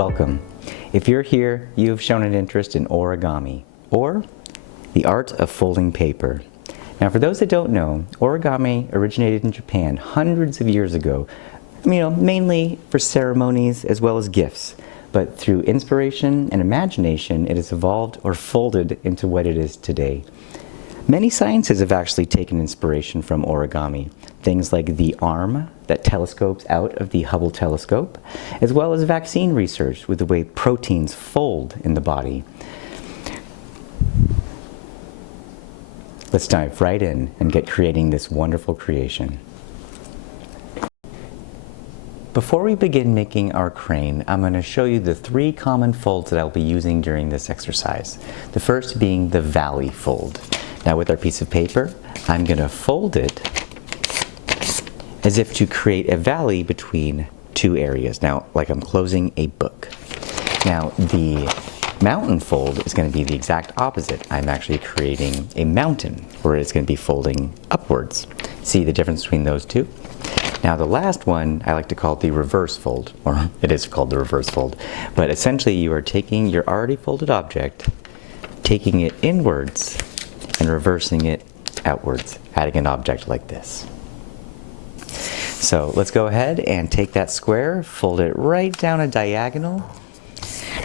Welcome. If you're here, you have shown an interest in origami, or the art of folding paper. Now, for those that don't know, origami originated in Japan hundreds of years ago, mainly for ceremonies as well as gifts. But through inspiration and imagination, it has evolved or folded into what it is today. Many sciences have actually taken inspiration from origami. Things like the arm that telescopes out of the Hubble telescope, as well as vaccine research with the way proteins fold in the body. Let's dive right in and get creating this wonderful creation. Before we begin making our crane, I'm going to show you the 3 common folds that I'll be using during this exercise. The first being the valley fold. Now with our piece of paper, I'm going to fold it as if to create a valley between 2 areas. Now, like I'm closing a book. Now, the mountain fold is going to be the exact opposite. I'm actually creating a mountain where it's going to be folding upwards. See the difference between those 2? Now the last one, I like to call the reverse fold, or it is called the reverse fold. But essentially you are taking your already folded object, taking it inwards, and reversing it outwards, adding an object like this. So let's go ahead and take that square, fold it right down a diagonal.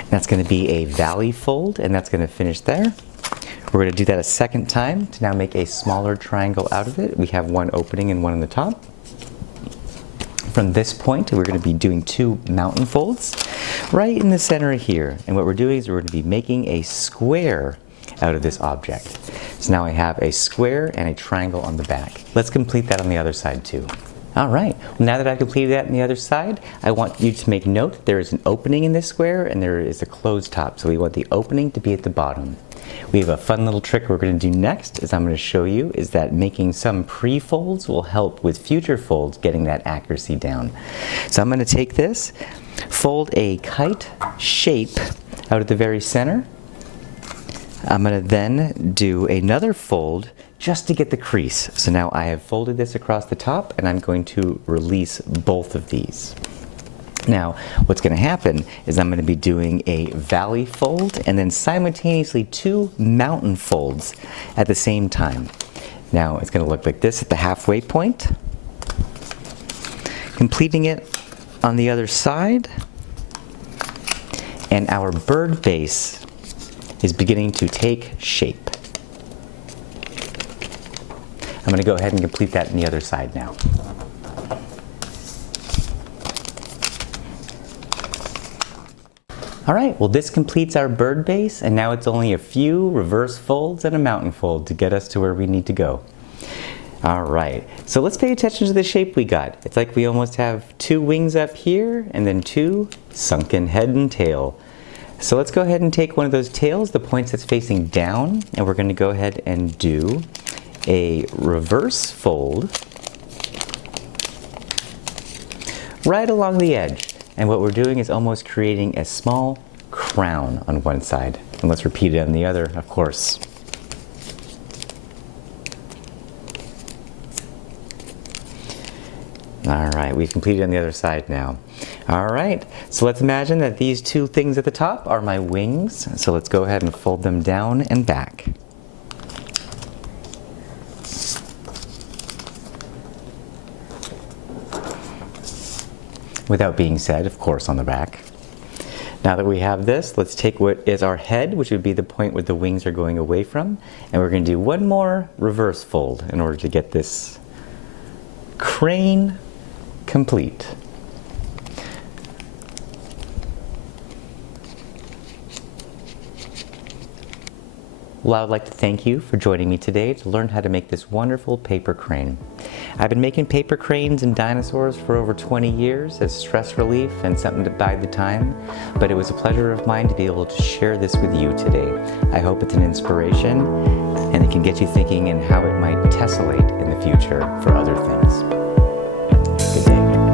That's going to be a valley fold, and that's going to finish there. We're going to do that a second time to now make a smaller triangle out of it. We have one opening and one on the top. From this point, we're going to be doing 2 mountain folds right in the center here. And what we're doing is we're going to be making a square out of this object. So now I have a square and a triangle on the back. Let's complete that on the other side too. All right, well, now that I've completed that on the other side, I want you to make note there is an opening in this square and there is a closed top. So we want the opening to be at the bottom. We have a fun little trick we're going to do next, as I'm going to show you, is that making some pre-folds will help with future folds getting that accuracy down. So I'm going to take this, fold a kite shape out of the very center. I'm going to then do another fold just to get the crease. So now I have folded this across the top and I'm going to release both of these. Now, what's going to happen is I'm going to be doing a valley fold and then simultaneously 2 mountain folds at the same time. Now, it's going to look like this at the halfway point. Completing it on the other side. And our bird base is beginning to take shape. I'm going to go ahead and complete that on the other side now. All right, well this completes our bird base, and now it's only a few reverse folds and a mountain fold to get us to where we need to go. All right, so let's pay attention to the shape we got. It's like we almost have 2 wings up here and then 2 sunken head and tail. So let's go ahead and take one of those tails, the points that's facing down, and we're going to go ahead and do a reverse fold right along the edge. And what we're doing is almost creating a small crown on one side. And let's repeat it on the other, of course. All right, we've completed on the other side now. All right, so let's imagine that these 2 things at the top are my wings. So let's go ahead and fold them down and back. Without being said, of course, on the back. Now that we have this, let's take what is our head, which would be the point where the wings are going away from, and we're going to do one more reverse fold in order to get this crane complete. Well, I would like to thank you for joining me today to learn how to make this wonderful paper crane. I've been making paper cranes and dinosaurs for over 20 years as stress relief and something to bide the time, but it was a pleasure of mine to be able to share this with you today. I hope it's an inspiration and it can get you thinking in how it might tessellate in the future for other things. Good day.